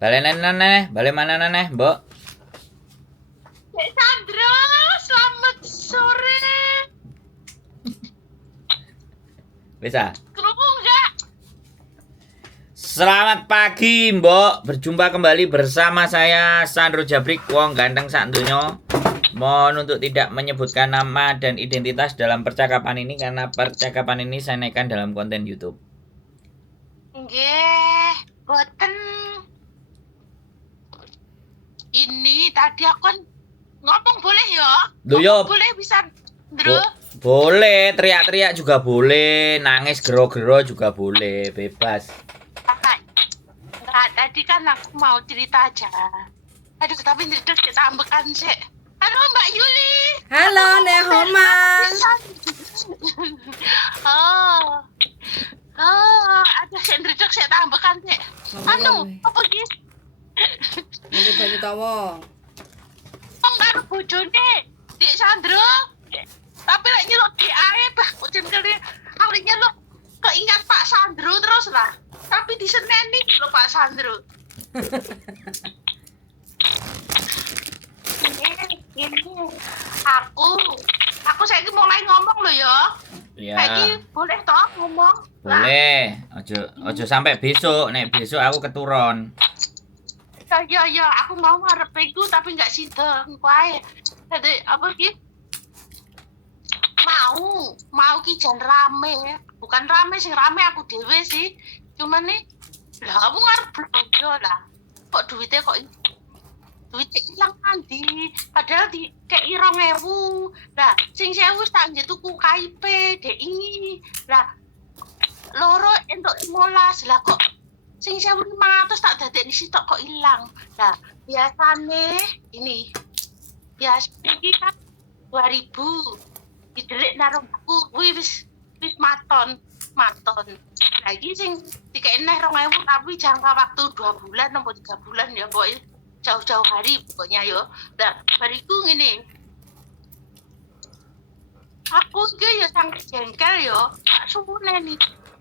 Balik mana neh, Mbok? Dek Sandra, selamat sore. Bisa. Kerungu enggak? Selamat pagi, Mbok. Berjumpa kembali bersama saya Sandro Jabrik, wong ganteng sak donya. Mohon untuk tidak menyebutkan nama dan identitas dalam percakapan ini karena percakapan ini saya naikkan dalam konten YouTube. Nggih, boten. Ini tadi aku kan ngomong boleh ya? Loh, yo. Boleh bisa, Ndro? Boleh, teriak-teriak juga boleh, nangis gero-gero juga boleh, bebas. Enggak, tadi kan aku mau cerita aja. Aduh, tapi ndredeg ditambekan sih. Halo Mbak Yuli. Halo, Nek Homan. Ada sing ndredeg sik tambekan sih. Anu, apa iki? Nanti baju tawo. Wong karo bojone, Dik Sandro. Tapi lek nyeluk di ae bah kucing kene. Aku nyeluk keingat Pak Sandro terus lah. Tapi diseneni lho Pak Sandro. Ini aku saiki mulai ngomong lho ya. Ya. Saiki boleh toh ngomong? Boleh. Ojo sampai besok. Nek besok aku keturun. Ya, aku mau ngarep iku tapi enggak sideng wae. Dadi apa ki? Mau ki jan rame. Bukan rame sing rame aku dhewe sih. Cuman nih lah aku ngarep belanja lah. Kok duitnya ilang nanti. Padahal di kayak 2.000. Lah, sing 1.000 tak nggih tuku KIP dek ini. Lah loro entuk 15 lah kok sing 1.500 tak dadekne sitok kok ilang. Lah, biasane ini. Iki kan 2.000. Didelik nang buku kuwi wis maton. Lagi sing dikene 2.000 tapi jangka waktu 2 bulan atau 3 bulan ya pokoknya jauh-jauh hari pokoknya yo. Lah, bariku ngene. Aku iki ya sang jengkel yo. Tak suwune nih.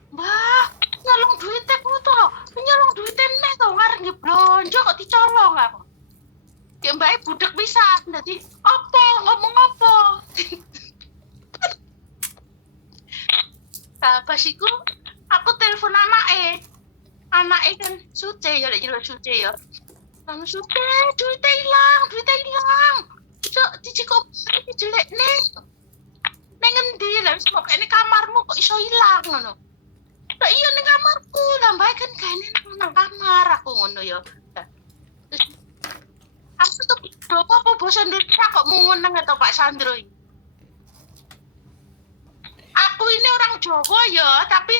Mbah, nyolong duitnya ku to. Nyolong duitnya neh to ngarep blonjo kok dicolong aku. Ya mbake budek pisan. Dadi apa ngomong apa? Nah, pas iku aku telepon anake kan Suce ya lek nyeluk Suce ya. Nang Suce, duitnya hilang. Cok, dicikop iki jelek nih. Neng ngendi lah wis kok kene kamarmu kok iso ilang ngono. Lah iya ning kamarku, lah mbak kan kene nang kamar aku ngono ya. Terus aku tuh dopo apa bahasa Indonesia kok meneng atau Pak Sandro ini. Aku ini orang Jawa ya, tapi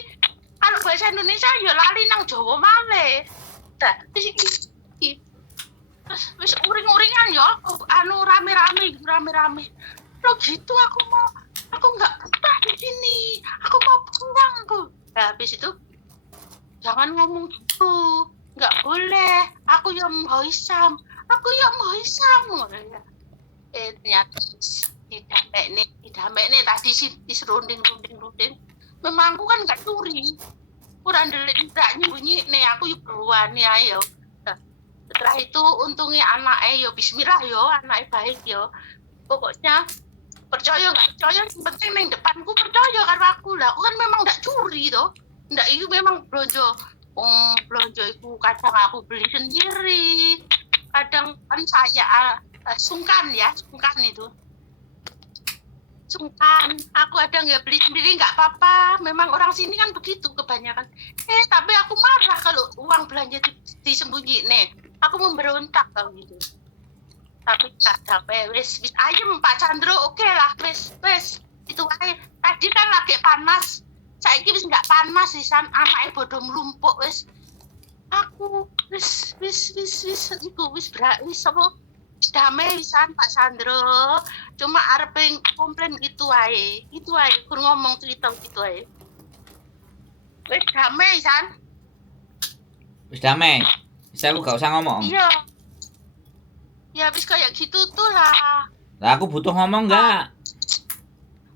kalau bahasa Indonesia ya lali nang Jawa malih. Terus iki wis uring-uringan ya, anu rame-rame. Lo gitu aku nggak betah di sini. Aku mau pulang aku. Nah, habis itu jangan ngomong gitu. Nggak boleh. Aku yang mau Isam. Ternyata tidak nih tadi sih diserunding. Memang aku kan nggak curi. Kurang delik tidaknya bunyi nih aku yuk beruan nih ayo. Setelah itu untungnya anaknya yo bismillah yo, anaknya baik yo. Pokoknya percaya nggak percaya yang penting neng depanku percaya karena aku lah. Aku kan memang nggak curi toh. Nggak itu memang belanja. Belanja itu kadang aku beli sendiri. Kadang kan saya sungkan itu. Sungkan, aku ada nggak beli sendiri nggak apa-apa. Memang orang sini kan begitu kebanyakan. Tapi aku marah kalau uang belanja disembunyi nih. Aku memberontak kalau gitu. Tapi tak dapat wes ayam Pak Chandro oke lah wes itu aja. Tadi kan lagi panas. Saiki wis nggak panas sih san anake bodoh melumpuk wes. Aku wis apa damai wisan Pak Sandro. Cuma arep komplain gitu ae kur ngomong cerita gitu ae. Wis damai san. Wis damai. Bisa aku gak usah ngomong. Iya. Ya habis kayak gitu tuh lah. Lah aku butuh ngomong enggak?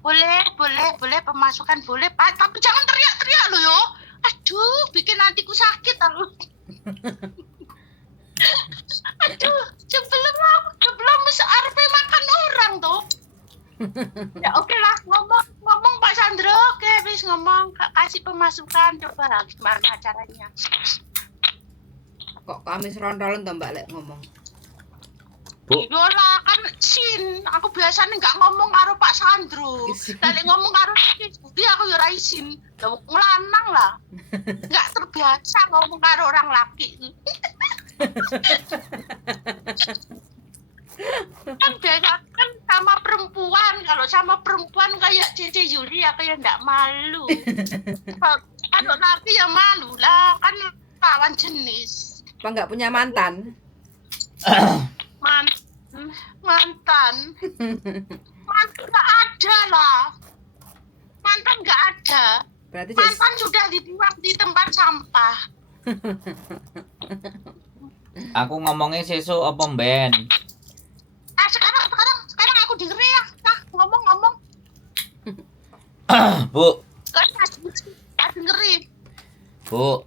Boleh pemasukan boleh Pak, tapi jangan teriak-teriak lo yo. Aduh, bikin nantiku sakit aku. Ya oke lah, ngomong Pak Sandro, oke wis ngomong, kasih pemasukan, coba gimana caranya. Kok kami serontolen to Mbak lek ngomong. Bu, Idola kan sin, aku biasanya nggak ngomong karo Pak Sandro. Tadi ngomong karo Budi aku ya ora isin. Lah wong lanang lah. Nggak terbiasa ngomong karo orang laki. Kan biasa kan sama perempuan, kalau sama perempuan kayak Cici Yuli ya kayak nggak malu. Kalau laki ya malu lah, kan lawan jenis. Apa nggak punya mantan? Mantan nggak ada lah, mantan nggak ada, Berarti mantan sudah dibuang di tempat sampah. aku ngomongnya sesuk apa mben? Sekarang aku dengerin ya, ngomong Bu, kan dengerin Bu,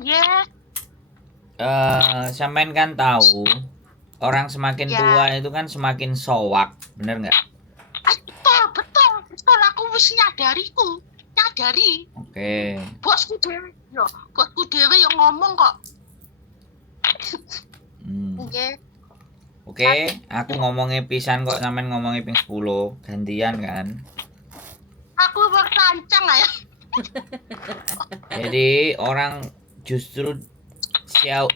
ya. sampean kan tahu orang semakin Ya. tua itu kan semakin sowak, bener nggak? Betul, aku wis nyadari. Oke. Bosku dewe yang ngomong kok. Oke. Oke, aku ngomongnya pisan kok, sampean ngomongnya ping 10, gantian kan. Aku berkancang ya. Jadi orang justru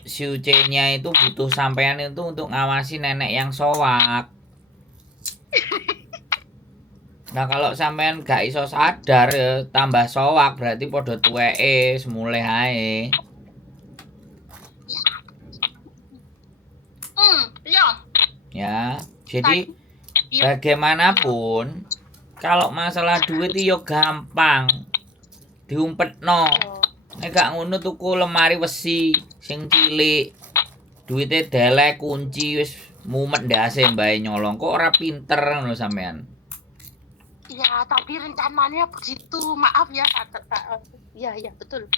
Siuce-nya itu butuh sampean itu untuk ngawasi nenek yang sowak. Nah kalau sampean gak iso sadar ya, tambah sowak berarti podo tuweke semule ae. Ya. Ya, jadi Iya. bagaimanapun kalau masalah duit iyo gampang diumpetno. Nek gak ngono tuku lemari besi sing cilik. Duite delek kunci wis mumet ndase mbae nyolong. Kok ora pinter ngono sampean. Ya, tapi rencananya begitu. Maaf ya. Ya, betul.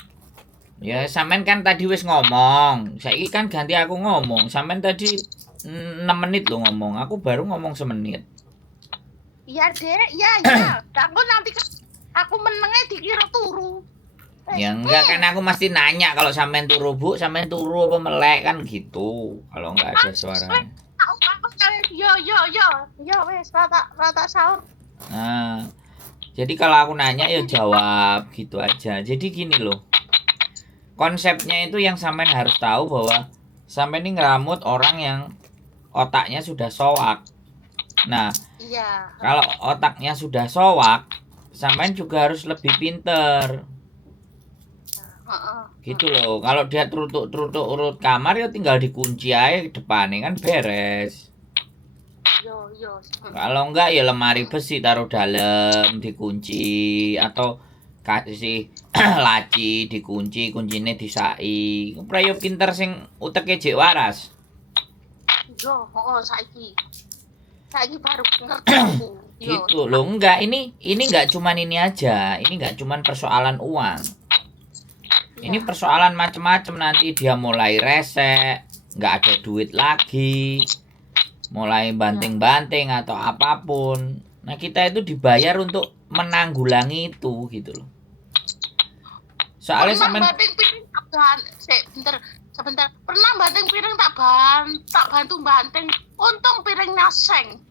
Ya sampean kan tadi wis ngomong. Saiki kan ganti aku ngomong. Sampean tadi 6 menit lo ngomong. Aku baru ngomong semenit. Iya, Dek. Ya. Aku nanti aku menengnya dikira turu. Ya enggak kan aku mesti nanya kalau sampean turu Bu, sampean turu apa melek kan gitu. Kalau enggak ada suaranya. Yo, wes rata sahur. Nah, jadi kalau aku nanya ya jawab gitu aja. Jadi gini loh. Konsepnya itu yang sampean harus tahu bahwa sampean ini ngeramut orang yang otaknya sudah sowak. Nah, Iya. kalau otaknya sudah sowak, sampean juga harus lebih pinter. Gitu loh. Kalau dia terutuk urut kamar ya tinggal dikunci aja depannya kan beres. Yo. Kalau enggak ya lemari besi taruh dalam dikunci atau kasih laci dikunci, kuncinya disai. Prayo pinter sing uteke jek waras. Yo, saiki baru ngerti aku. Yo. Gitu loh. Enggak, ini enggak cuman ini aja. Ini enggak cuman persoalan uang. Ini persoalan macem-macem, nanti dia mulai resek, nggak ada duit lagi, mulai banting-banting atau apapun. Nah kita itu dibayar untuk menanggulangi itu gitu loh. Soalnya sampean banting piring sebentar. Pernah banting piring tak bantu banting. Untung piringnya seng.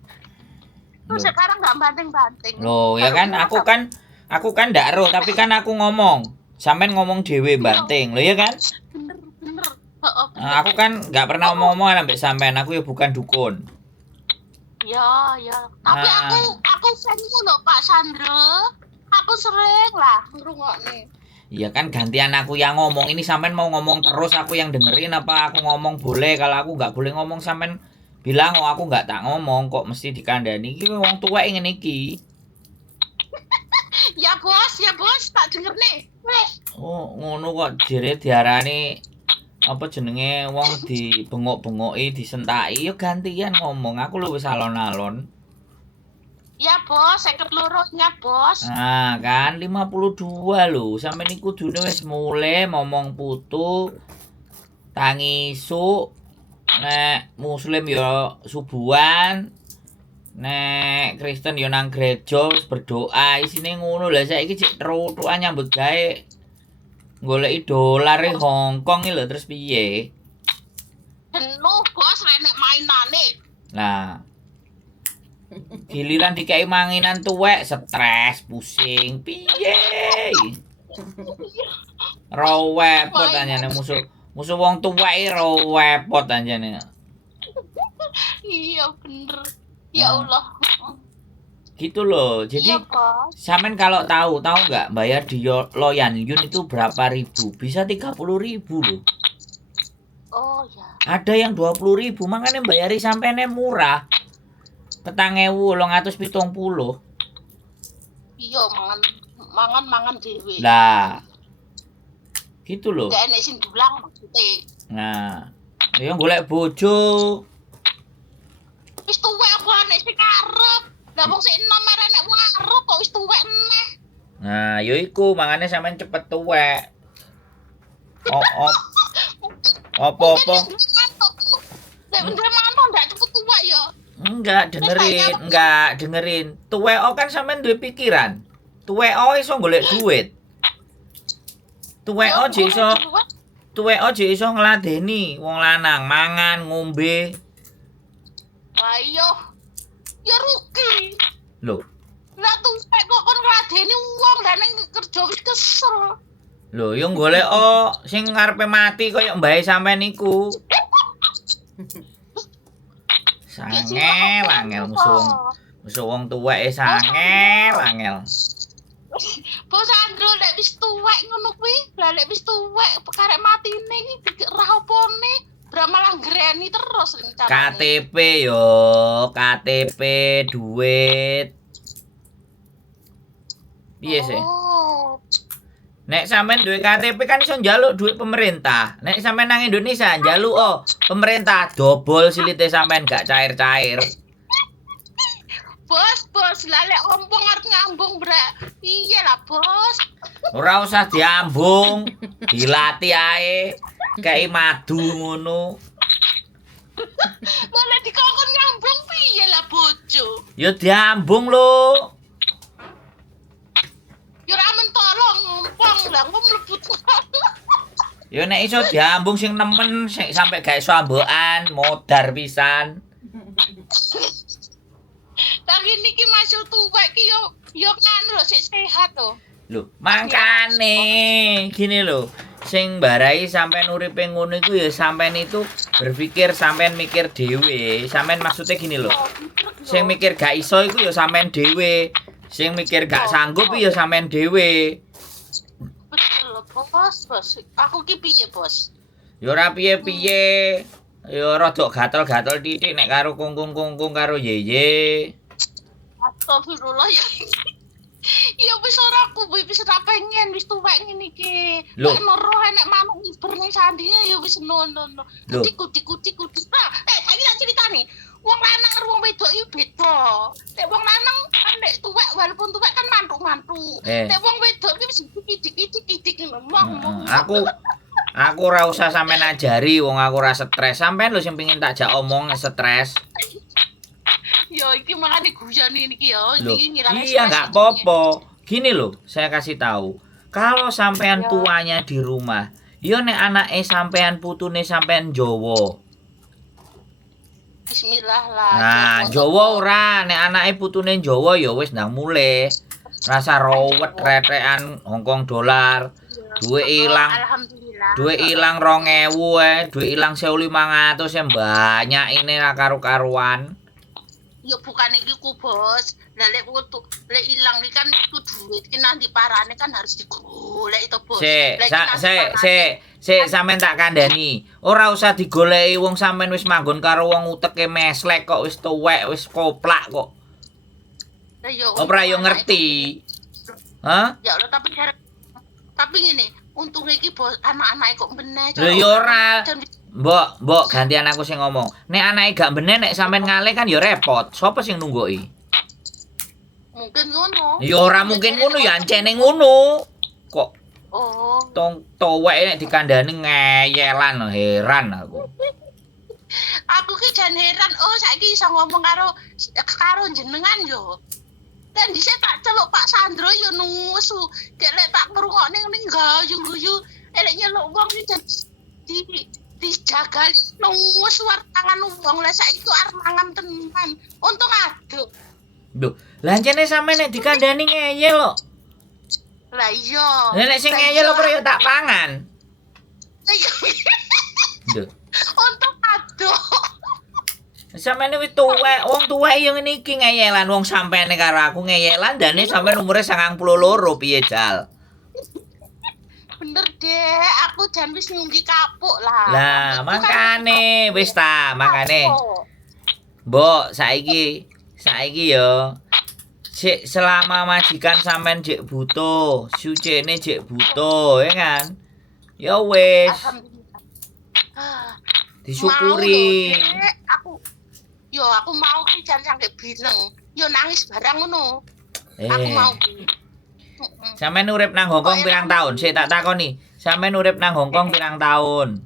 Terus Loh. sekarang nggak banting-banting. Loh ya kan aku kan ndak ero tapi kan aku ngomong. Sampean ngomong dhewe banting, loh ya kan? Bener. Nah, aku kan nggak pernah ngomong sampai sampean, aku ya bukan dukun. Ya. Tapi Nah. aku seneng loh Pak Sandro. Aku sering lah ngrungokne. Iya kan gantian aku yang ngomong. Ini sampean mau ngomong terus aku yang dengerin apa aku ngomong boleh? Kalau aku nggak boleh ngomong sampean bilang oh aku nggak tak ngomong kok mesti dikandani. Iki wong tua ingin iki. Ya bos, tak denger nih. Wes. Oh ngono kok diarani apa jenenge wong dibengok-bengoki disentaki yo gantian ngomong. Aku lu wis alon-alon. Ya bos, 52 nya bos. Nah kan 52 lho. Sampeyan iku kudune wis mulai ngomong putu tangi isu nek muslim yo subuhan Nek Kristen yo nang gereja wis berdoa isine ngono lah saiki cek trutukan nyambut gawe goleki dolar e Hong Kong iki lho terus piye? Jenuh bos renek mainane. Lah giliran dikai manginan tuwek stres pusing piye? Rawepot anjane musuh wong tuwek rawepot anjane. Iya bener. Ya Allah. Gitu loh. Jadi Iya bos. sampean kalau tahu nggak bayar di Loyan Yun itu berapa ribu? Bisa 30.000 loh. Oh ya. Ada yang 20.000 makanya bayari sampean murah. 4.870. Iya mangan dhewe. Lah. Gitu loh. Gak enek sing dulang maksudnya. Nah, yang golek bojo. Wis tuwek apa nek sing arep. Lah wong sik enom enek wong arep kok wis tuwek neh. Nah, yo iku makanya sampean cepet tuwek. Apa-apa. Nek bener mangan kok ndak cepet tuwek ya. Enggak dengerin. Tuwek kan sampean duwe pikiran. Tuwek iso golek duit. Tuwek aja iso ngladeni wong lanang mangan ngombe. Ayo. Ya rugi. Lho, Lah tuwek kok kon ngladeni wong lah ning kerja wis kesel. lho yo golek sing ngarepe mati koyo mbahe sampean iku. Angel musuh wong tuwek angel. Bos Andro lek wis tuwek ngono kuwi, lah lek wis tuwek karek matine iki ra opone, malah ngreni terus ning carane. KTP duit. Piye sih? Oh. Nek sampean duwe KTP kan iso njaluk duit pemerintah. Nek sampean nang Indonesia njaluk pemerintah dobol silite sampean gak cair-cair. Bos, lah lek ompong arep ngambung, Brak. Iya lah, Bos. Ora usah diambung, dilatih ae. Kayak madu ngono. Lah lek dikongkon ngambung piye lah bojo? Ya diambung lho. Ya ora mentolong ngompong lah kok mlebut. Ya nek iso diambung sing nemen sampe gak iso ambokan, modar pisan. Tapi niki masuk tuwek ki yo nganu lho sik sehat to. Lho, mangkane gini lho. Sing barai sampean uripe ngono iku ya sampean itu berpikir sampean mikir dhewe. Sampean maksudnya gini lho. Sing mikir gak iso iku ya sampean dhewe. Sing mikir gak sanggup ya sampean dhewe. Betul lho, Bos. Aku ki piye, Bos? Ya ora piye-piye. Ya rada gatel-gatel titik nek karo kungkung-kungkung karo yeye. Astagfirullah ya. Ya wis ora aku wis ora pengen wis tuwek ngene iki. Lho. Nek roh enek manuk ngiber ning sandine ya wis nono. Lho. Kuti. Nah, saiki tak critani. Wong lanang karo wong wedok iki beda. Nek wong lanang kan nek tuwek walaupun tuwek kan mantuk-mantuk. Nek wong wedok iki wis kidik-kidik ngono. Aku ora usah sampean ajari wong aku ora stres. Sampean lho sing pengin tak jak omong stres. Ya iki makane guyane niki ya. Loh, Iki ngilangin iya stres nggak iki. apa-apa. Gini loh, saya kasih tahu. Kalau sampean tuanya di rumah, yo nek anake sampean putune sampean Jawa. Bismillah lah. Nah, Jawa ora, nek anake putune Jawa ya wis ndang mulih. Rasa rawet retekan Hongkong dolar. Duwe ilang. Alhamdulillah. Duwe ilang 2.000 duwe ilang 1.500 yang banyak ini ra karu-karuan. Ya bukan iki ku, Bos. Lah lek ilang iki kan itu duit ki nang diparane kan harus digolek itu, Bos. Sik sampean tak kandhani. Ora usah digoleki wong sampean wis manggon karo wong uteke meslek kok wis tuwek wis koplak kok. Lah yo. Ora yo ngerti. Hah? Ya Allah tapi ngene, untung iki Bos anak-anake kok meneh. Lho ya ora. Mbok gantian aku sing ngomong. Nek anake gak bener nek sampean ngalih kan ya repot. Sopo sing nunggoki? Mungkin ngono. Ya ora mungkin ngono ya ancene ngono. Kok Oh. tong tuwek nek dikandani ngeyelan heran aku. Aku ki jan heran, oh saiki iso ngomong karo jenengan yo. Dan dhisik tak celuk Pak Sandro yo nusu. Dek lek tak ngrungokne ning guyu-guyu, elek nyeluk wong iki jan dijagali nusu war tangan wong lah saiki ku arep mangan tenan. Untung aduk. Duh, lancene sampe nek dikandani ngeyel lho. Lah iya. Lah nek sing ngeyel lho ya tak pangan. Duh. Untung aduk. Sampeyan wis tuwek, wong tuwek yo ngene iki ngeyelan wong sampene karo aku ngeyelan dane sampeyan umure 92 piye jal. Bener deh, aku jan wis ngunggi kapuk lah. Lah, makane wis ta, makane. Mbok, saiki yo sik selama majikan sampean jek butuh, sucene jek butuh, ya kan? Ya wis, Alhamdulillah. disyukuri. Aku mau ki jan sampe bineng. Yo nangis barang ngono. Aku mau ki. Sampeyan urip nang Hongkong pirang tahun? Sik tak takoni. Sampeyan urip nang Hongkong pirang tahun?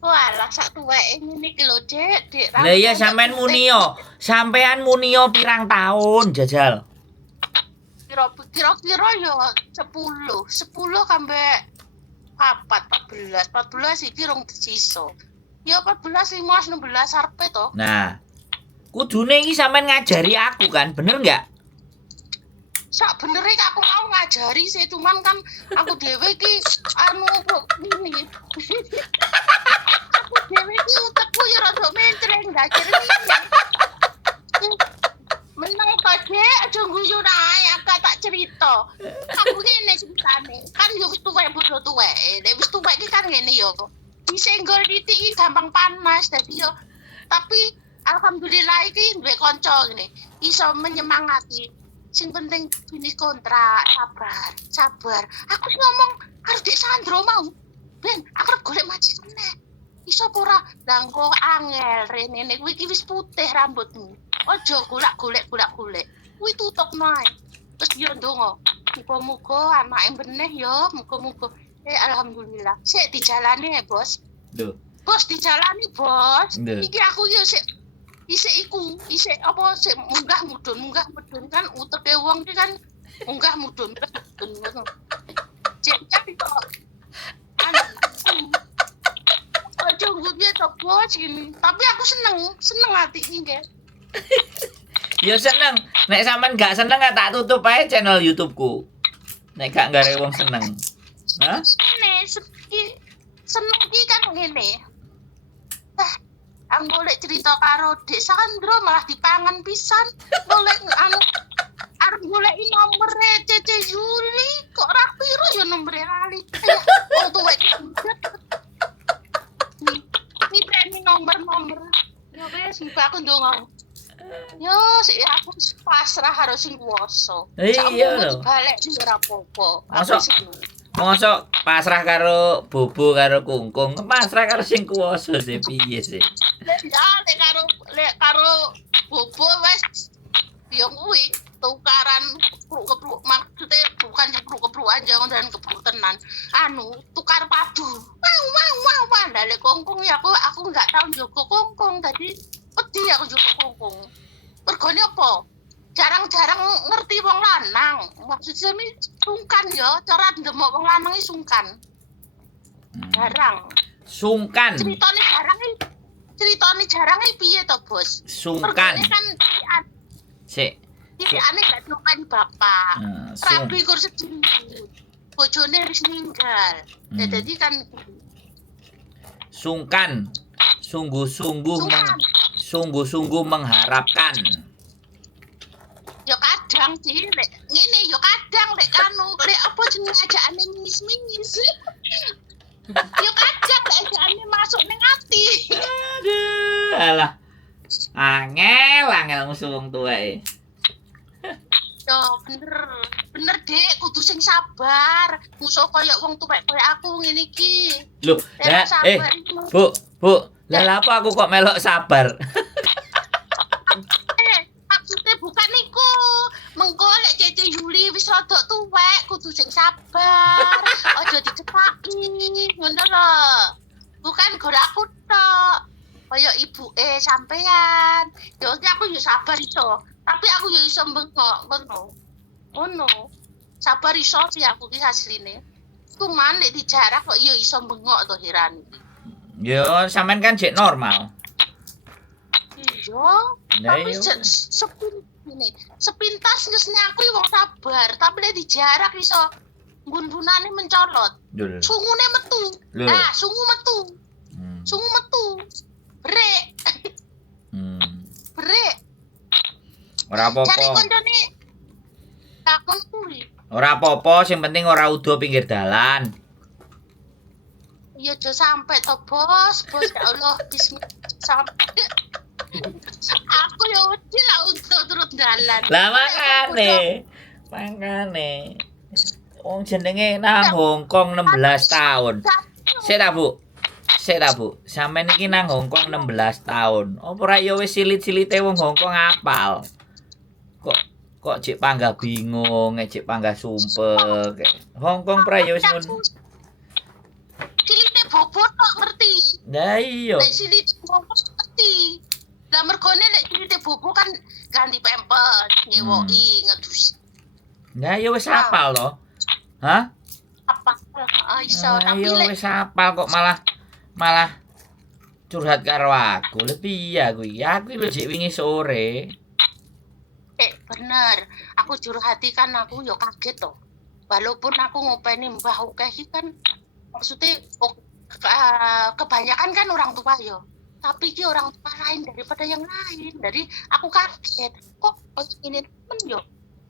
Walah sak tuweke ngene iki lho, Dik. Lah iya sampean munio. Sampean munio pirang tahun, jajal? Kira-kira yo 10 sampe 14 iki rong sisa. Ya 14, 15, 16 arepe to. Nah, kudune iki sampean ngajari aku kan, bener nggak? Sak bener iki aku mau ngajari sih, cuman kan aku dhewe iki ini. Aku dhewe iki utekku ya rada mentreng, ngajari ini. Meneng kode aja guyu ae, aku tak cerita. Aku ngene ceritane, kan yo wis tuwek bodho tuwek. Nek wis tuwek iki kan ngene yo. Disenggol titik iki gampang panas dadi yo. Tapi alhamdulillah iki duwe kanca ngene, iso menyemangati. Sing penting jenis kontrak, sabar. Aku ngomong harus Dek Sandro mau. Ben, aku arep golek majikan neh. Iso ora dangko angel rene nek kuwi iki wis putih rambutmu. Aja golek-golek. Kuwi tutup nae. Terus yo ndonga. Muga-muga anake beneh yo, muga-muga. Alhamdulillah. Sik dijalani ya, Bos. Duh. Bos dijalani, Bos. Duh. Iki aku yo sik isik apa sik munggah mudun kan uteke wong iki kan munggah mudun ngono. Cek kok. Aja nggupi to Bos gini. Tapi aku seneng hati iki, Nggih. Ya seneng. Nek sampean gak seneng tak tutup ae channel YouTube-ku. Nek gak ngare wong seneng. Hah? Seneng iki kan ngene. Aku golek cerita karo Dek Sandro malah dipangan pisan. Golek arep goleki nomere Cece Juli kok ra piro ya nomere lali. Wong tuwek iki ini nomor. Ya wis aku ndonga. Yo sik aku pasrah karo sing kuwasa. Iya lho. Balik sing ora apa-apa. Mosok pasrah karo bobo karo kungkung, pasrah karo sing kuwasa sih piye sih. Ya lek karo bobo wis ya kuwi tukaran kepruk maksudnya bukan kepruk-keprukan jangan kepruk tenan. Tukar padu. Wah. Lek kungkung ya aku enggak tahu njogo kungkung tadi wedi aku njogo kungkung. Mergone apa? Jarang-jarang ngerti wong lanang. Maksudnya ini sungkan ya, cara ndemok wong lanang iki sungkan. Jarang. Sungkan. Ceritane jarang piye to, Bos? Sungkan. Kan Sik. Aneh gak nyumpain bapak. Rabi kur sedih. Bojone wis ninggal. Jadi kan sungkan. Sungguh-sungguh mengharapkan. Ya kadang sih lek ngene ya kadang lek apa jeneng ajakane mingis-mingis. Ya kadang lek ajakane masuk ning ati. Aduh, alah. Angel musuh wong tuwek. Yo bener Dek, kudu sing sabar. Musuh koyo wong tuwek koyo aku ngene iki. Loh, Bu. Lah apa aku kok melok sabar? Maksudnya bukan niku. Mengko lek Cece Juli wis rada tuwek, kudu sing sabar. Aja dicekaki, ngono lho. Bukan gara aku tok. Kaya ibu sampean. Ya iki aku yo sabar iso. Tapi aku yo iso bengok, ngono. Sabar iso sih aku ki asline. Cuman nek dijarak kok yo iso bengok to Hiran. Yo sampean kan jek normal. Iya. Lah Tapi iya. sepintas ngesne aku wong sabar, tapi nek dijarak iso gun-gunane mencolot. Dul. Sungune metu. Lho. Ah, sungu metu. Hmm. Sungu metu. Brek. Hmm. Brek. Ora Cari apa-apa. koncone takon kuwi. Ora apa-apa, sing penting ora udo pinggir dalan. Ya aja sampe to, Bos. Bos ya Allah, bismillah sampe. Aku ya wedi lah untuk turut dalan. Lah makane. Wong jenenge nang Hongkong 16 tahun. Sik ta, Bu? Sampeyan iki nang Hongkong 16 tahun. Apa ora ya wis silit-silite wong Hongkong apal? Kok cek panggah bingung, cek panggah sumpek. Hongkong pra ya wis ngono. Silite bobot kok ngerti. Lah iya. Nek silite bobot ngerti. Lah mergone nek silite bobot kan ganti pampers, nyewoki, ngedus. Lah ya wis apal to. Hah? Apa? Iso tapi Ayo lek wis apal kok malah curhat karo aku. Lebih ya kuwi. Aku lho jek wingi sore. bener. Aku curhati kan aku yo kaget to. Walaupun aku ngopeni Mbah Ukeh iki kan maksudnya kebanyakan kan orang tua yo. Tapi ki orang tua lain daripada yang lain. Jadi aku kaget. Kok ini temen yo.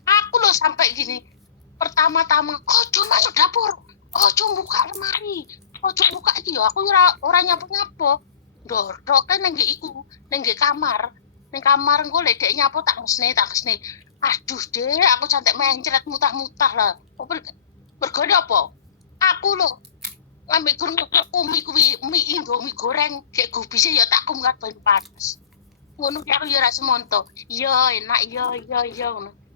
Aku loh sampai gini. Pertama-tama, ojo masuk dapur. Ojo buka lemari. Ojo buka iki yo. Aku ora nyapu-nyapu. Dor kan nang iku, nang kamar. Nang kamar engko lek dek nyapu tak ngesne. Aduh dek, aku cantik mencret mutah-mutah lah. Bergone apa? Aku loh ngambil mie kuwi, mie Indomie goreng kayak gubise ya tak kumkat ban panas. Ngono ki aku ya ra semonto. Yo enak yo.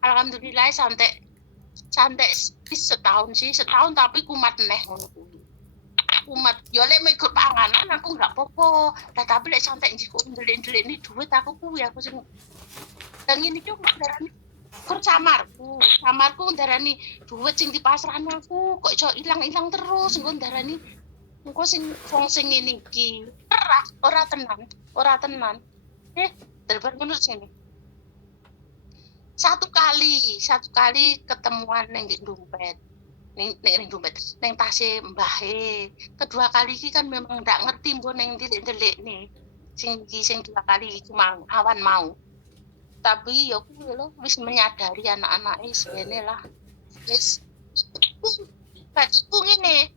Alhamdulillah santai setahun tapi kumat neh ngono kuwi. Kumat yo lek mikut panganan aku enggak popo. Lah tapi lek santai njiko ndelik-ndelik ni duit aku sing dan ini cuma darani samarku darani duit sing dipasrahne aku kok iso ilang-ilang terus engko darani engko sing wong sing ngene iki ora tenan terbar bener sini satu kali ketemuan neng dompet neng dompet neng tase mbahe kedua kali iki kan memang ndak ngerti mbok neng ndelik nih sing dua kali cuma awan mau tapi ya aku lho wis menyadari anak-anake sene lah wis ku ngene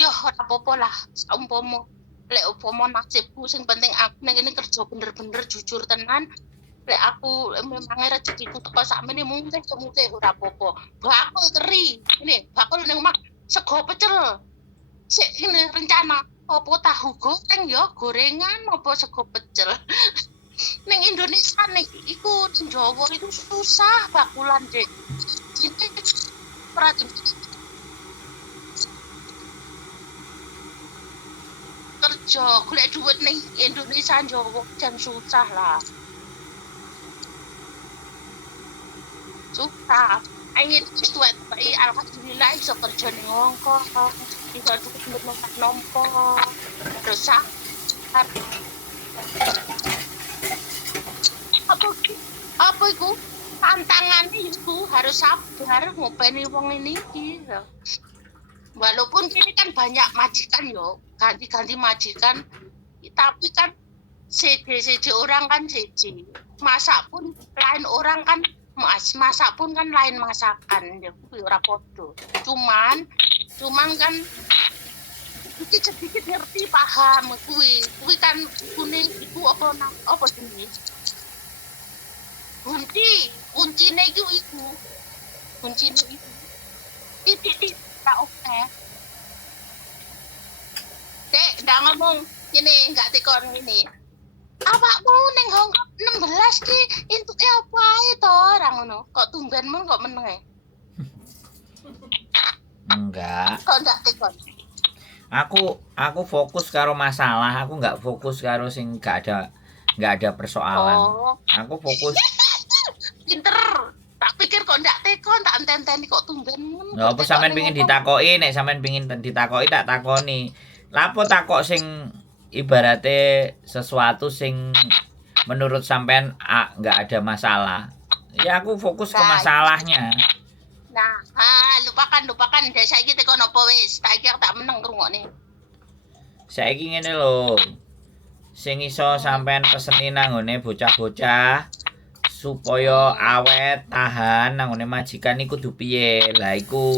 yo ora apa-apa lah saumpama lek umpama nasibku sing penting aku nang kene kerja bener-bener jujur tenan lek aku memang rezekiku teko sakmene mungkin semute ora apa-apa bakul teri ini bakul ning omah sego pecel sik ini rencana apa tahu goreng yo gorengan apa sego pecel neng Indonesia nih, iku neng Jawa itu susah bakulan dek. Ini perajin kerja, golek duit neng Indonesia Jawa jangan susah lah. Susah. Ingin tuat, tapi alhamdulillah bisa kerja neng Hongkong, bisa duit nompo, terus apa iku tantangannya itu harus sabar ngopeni wong ini gitu. Walaupun kini kan banyak majikan yo ganti-ganti majikan tapi kan CD orang kan CD masak pun lain orang kan masak pun kan lain masakan ya ora podo cuman kan sedikit ngerti paham kuwi kan kuning iku apa jenis kuncine iku titik tak oke dek ndak ngomong ini nggak tekon ini awakmu ning Hongkong 16 ki entuke apa ae to ora ngono kok tumbenmu kok meneng Enggak. kok ndak tekon aku fokus karo masalah, aku nggak fokus karo sing nggak ada persoalan. Oh, Aku fokus. pinter. Tak pikir kok ndak tekon, tak enten-enteni kok tumben. Lha apa sampean pengin ditakoki, nek sampean pengin ditakoki tak takoni. Lapo takok sing ibarate sesuatu sing menurut sampean nggak ada masalah. Ya aku fokus ke masalahnya. Nah, lupakan deh saiki tekon apa wis. Tak iki tak meneng ngrungokne. Saiki ngene lho. Sing iso sampean peseni nang ngone bocah-bocah supaya awet tahan nang ngone majikan iku kudu piye? Lah iku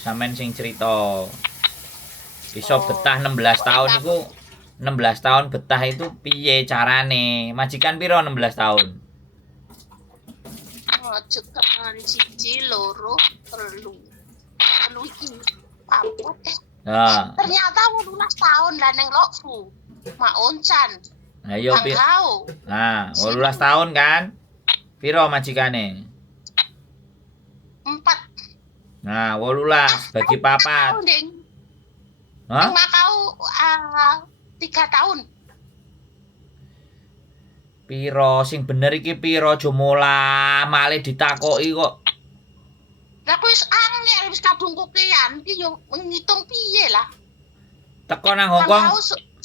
sampean sing cerita. Iso betah 16 tahun iku 16 tahun betah itu piye carane? Majikan piro 16 tahun? Cekan siji loro telu. Telu iki apa teh? Nah, Ternyata 18 tahun lah neng lokku. Mak Oncan. ayo Bangau. Nah, 18 tahun kan? Piro majikane? 4 Nah, 18 bagi papat. tahun, Ding. Hah? Neng Makau 3 tahun. Piro sing bener iki piro jomola malih ditakoki kok. Lah aku wis angel wis kadung kokean iki yo ngitung piye lah. Teko nang Hongkong, Bangau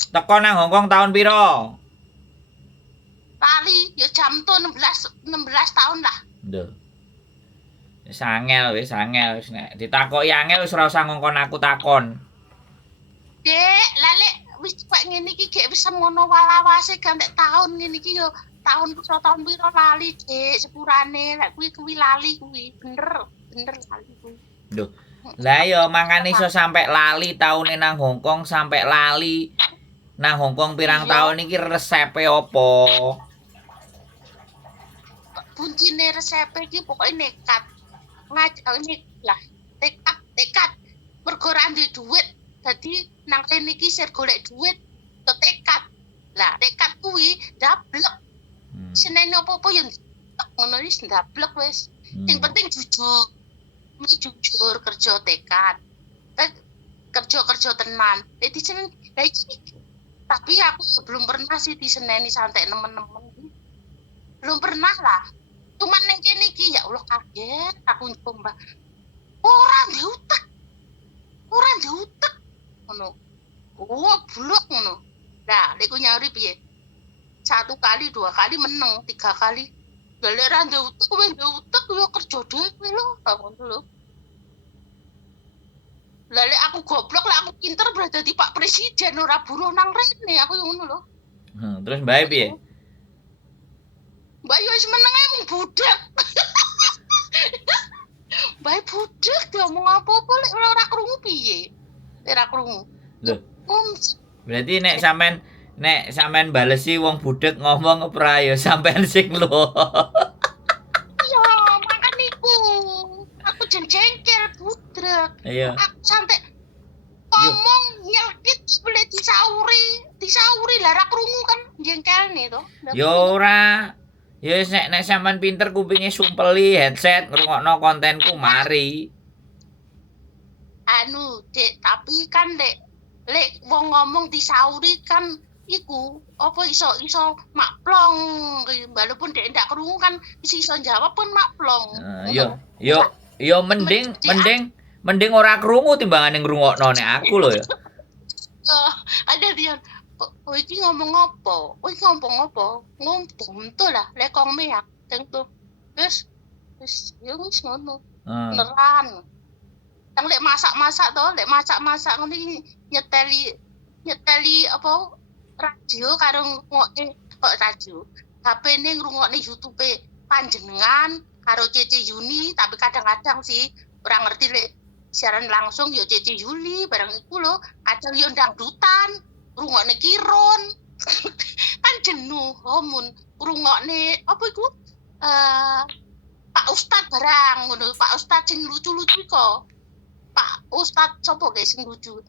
teko nang Hongkong tahun piro? Tali yo jam to 16 tahun lah. Nduk. Wis angel wis nek ditakoki angel wis ora usah ngongkon aku takon. Dek, lale wis kok ngene iki gek wis semono walawase gantek tahun ngene iki yo tahun piro lali Dek sepurane lek kuwi lali kuwi bener lali kuwi. Lho. Lah ya mangane iso sampe lali taune nang Hongkong sampe lali nang Hongkong pirang tahun iki resepe opo? Kuncine resep iki pokoke nekat. Ini lah tekad mergo ra duwe duit. Dadi nang kene iki sir golek duit tekad. Lah tekad kuwi ndablek. Senene apa-apa yo ngono wis ndablek wis. Sing penting jujur. Mesti jujur kerja tekad. Kerja tenan. Dadi jeneng lah iki. Tapi aku belum pernah sih diseneni santai nemen-nemen. Belum pernah lah. Cuman neng kene iki ya Allah kaget aku coba. Ora diutek. Ngono. Oh, blok ngono. Lah, lek ku nyari piye? 1 kali, 2 kali meneng, 3 kali. Lah lek ra diutek kowe diutek yo kerja dhewe lho, ngono lho. Lah lek aku goblok, lek aku pinter berarti dadi Pak Presiden ora buruh nang rene, aku yo ngono lho. Terus mbae piye? Mbak yo wis meneng ae mung budak. Mbak budak ngomong apa-apa lek ora krungu piye? Ora krungu. Lho. Berarti nek sampean balesi wong budek ngomong ora ya sampean sing lho. Iya, makan iku. Aku jengkel budek. Iya. Aku santai ngomong nyelkit boleh disauri lah ra krungu kan jengkelne to. Ya ora. Ya wis nek sampean pinter kupinge sumpeli headset ngrungokno kontenku mari. Anu, Dek, tapi kan lek wong ngomong disauri kan iku apa iso maklong walaupun Dek ndak krungu kan iso jawab pun maklong. Yo mending ora krungu timbangane ngrungokno nek aku lho ya. Ada dia. Oh, iki ngomong apa? Ngomong tentu lah, lekong meak, tentu. Terus yo wis ngono. Beneran. Yang lek masak-masak to, lek masak-masak ngono iki nyeteli apa radio karo ngrungokne kok radio. HP-ne ngrungokne YouTube panjenengan karo Cece Yuni, tapi kadang-kadang sih ora ngerti lek siaran langsung yo Cece Yuli barang iku lho, kadang yo dangdutan. Rungokne kiron kan jenuh homun rungokne apa iku Pak Ustad barang ngono Pak Ustad sing lucu-lucu kok Pak Ustad sapa guys sing lucu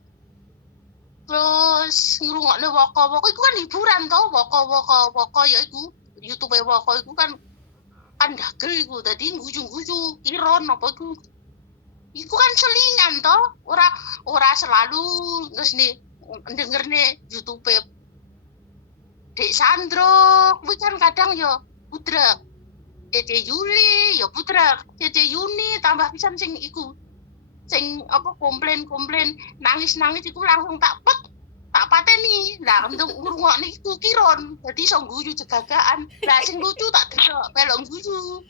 terus ngrungokne woko-woko iku kan hiburan to woko ya iku YouTube woko iku kan dagel iku dadi guju-guju kiron apa iku Iku kan selingan toh, ora selalu terus nih denger nih YouTube Dek Sandro, kuwi kan kadang yo budrek. Dede Yuli yo budrek, Dede Yuni tambah pisan sing iku. Sing apa komplain nangis iku langsung tak pateni. Lah untuk ngrungokne iku kiron. Dadi iso guyu jegagaan. Lah sing lucu tak delok melok guyu.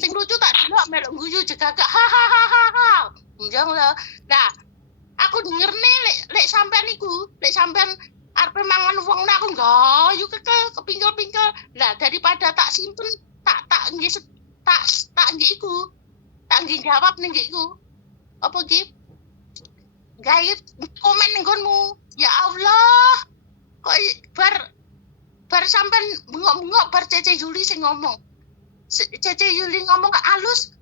Sing lucu tak delok melok guyu jegagak. Hahaha. Njang lah. Lah aku dengerne lek sampean iku, lek sampean arep mangan wong nek aku gayu kepingkel-pingkel. Lah daripada tak simpen, tak nggih tak nggih iku. Tak nggih jawab ning iku. Apa ki? Gawe komen ning nggonmu. Ya Allah. Kok bar sampean bengok-bengok bar Cece Yuli sing ngomong. Cece Yuli ngomong halus.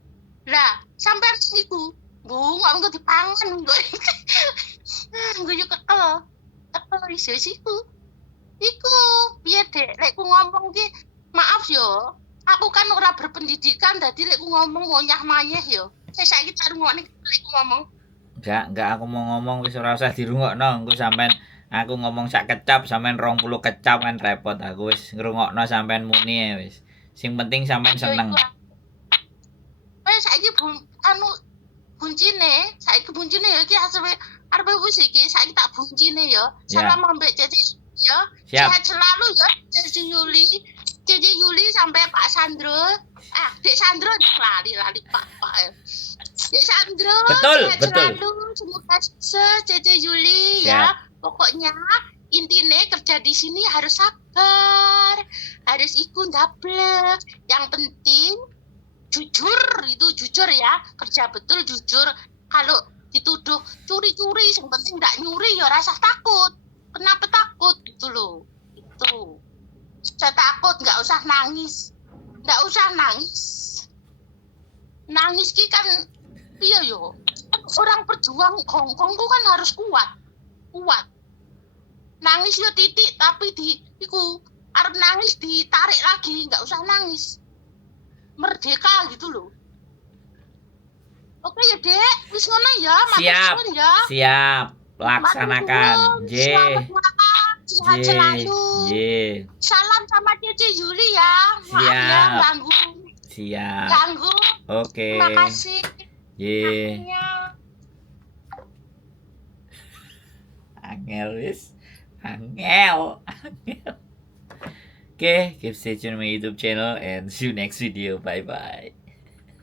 Lah, sampean iku bungok engko dipangan engko. Guyu kekel. Kekel iso iku. Iku piye Dek, lek ku ngomong ki maaf yo. Aku kan ora berpendidikan dadi lek ku ngomong monyah manyeh yo. Saiki tak rungokne lek ku ngomong. Enggak aku mau ngomong wis ora usah dirungokno, engko sampean aku ngomong sak kecap sampean 20 kecap kan repot aku wis ngrungokno sampean muni ya wis. Sing penting sampean seneng. Saiki buncine ya iki arep wis iki saiki tak buncine ya. Salam ambek Cece ya. Sehat selalu ya Cece Yuli sampai Pak Sandro. Dek Sandro lali Pak. Dek Sandro. Betul. Selalu semoga sukses Cece Yuli ya. Pokoknya intinya kerja di sini harus sabar, harus ikut dablek. Yang penting jujur ya, kerja betul jujur. Kalau dituduh curi-curi, yang penting nggak nyuri ya rasa takut. Kenapa takut gitu loh? Itu saya takut, nggak usah nangis. Nangis ki kan iya yo. Orang perjuang Hongkong ku kan harus kuat. Nangis yo titik tapi iku arep nangis ditarik lagi, nggak usah nangis. Merdeka gitu loh. Oke ya Dek, wis ngono ya, matur ya. Siap, laksanakan. Selamat malam, sehat selalu. Salam sama Cece Yuli ya. Maaf ya ganggu. Siap. Ganggu. Oke. Terima kasih. Angel wis. Angel. Okay, keep stay tuned on my YouTube channel and see you next video. Bye bye.